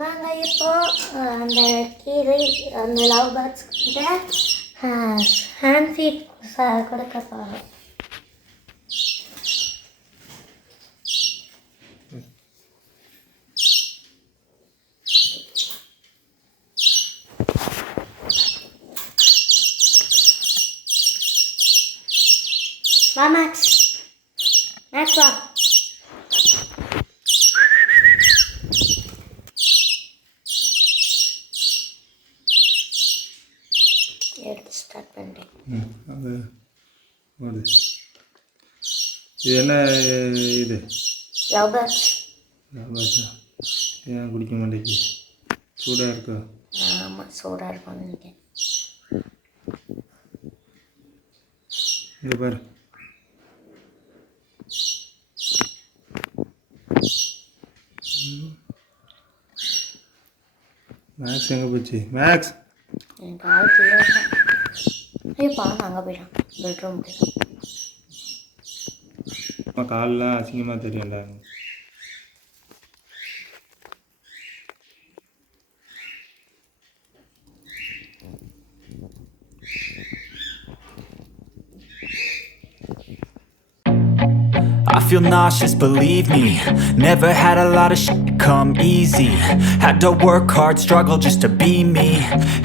நாங்கள் இப்போ அந்த கீரை அந்த லவ் பேர்ட்ஸ் கிட்ட ஹேண்ட் ஃபீட் கொடுக்க போகிறோம். வா மேக்ஸ், மேக்ஸ் வா. எடுத்து ஸ்டார்ட் பண்ணிட்டேன். அது ஓடு. இது என்ன இது? Love birds. லவ் பேர்ட்ஸா? ஏன் குடிக்க மாட்டேங்குது? சூடாக இருக்கா? ஆமாம், சூடாக இருக்கும்னு நினைக்கிறேன். இங்கே பாரு. மேக்ஸ் எங்கே போச்சு? மேக்ஸ் எனக்கு ஆள் கீழே ஐயோப்பா, அங்கே போயிட்டான் பெட்ரூம்க்கு. காலெலாம் அசிங்கமாக தெரியும்டா. I feel nauseous, believe me. Never had a lot of shit come easy. Had to work hard, struggle just to be me.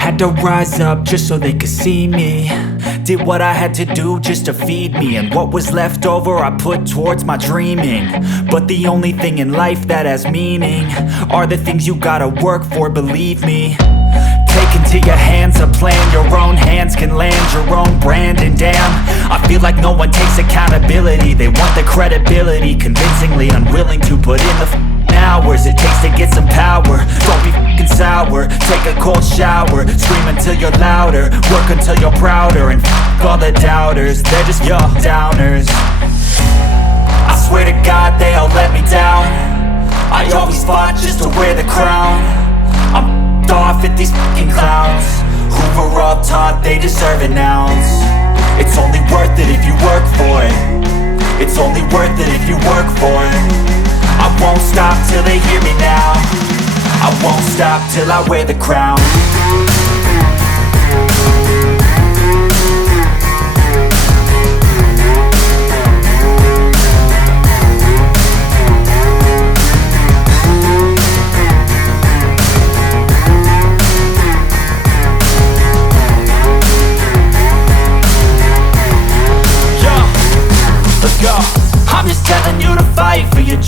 Had to rise up just so they could see me. Did what I had to do just to feed me. And what was left over I put towards my dreaming. But the only thing in life that has meaning are the things you gotta work for, believe me. Take into your hands a plan. Your own hands can land your own brand. And damn, I feel like no one takes accountability. They want the credibility, convincingly unwilling to put in the hours it takes to get some power. Don't be f***ing sour. Take a cold shower. Scream until you're louder. Work until you're prouder. And f*** all the doubters, they're just your downers. I swear to God they all let me down. I always fought just to wear the crown. I'm off at these fucking clowns who were all taught they deserve an ounce. It's only worth it if you work for it. It's only worth it if you work for it. I won't stop till they hear me now. I won't stop till I wear the crown. I'm just telling you to fight for your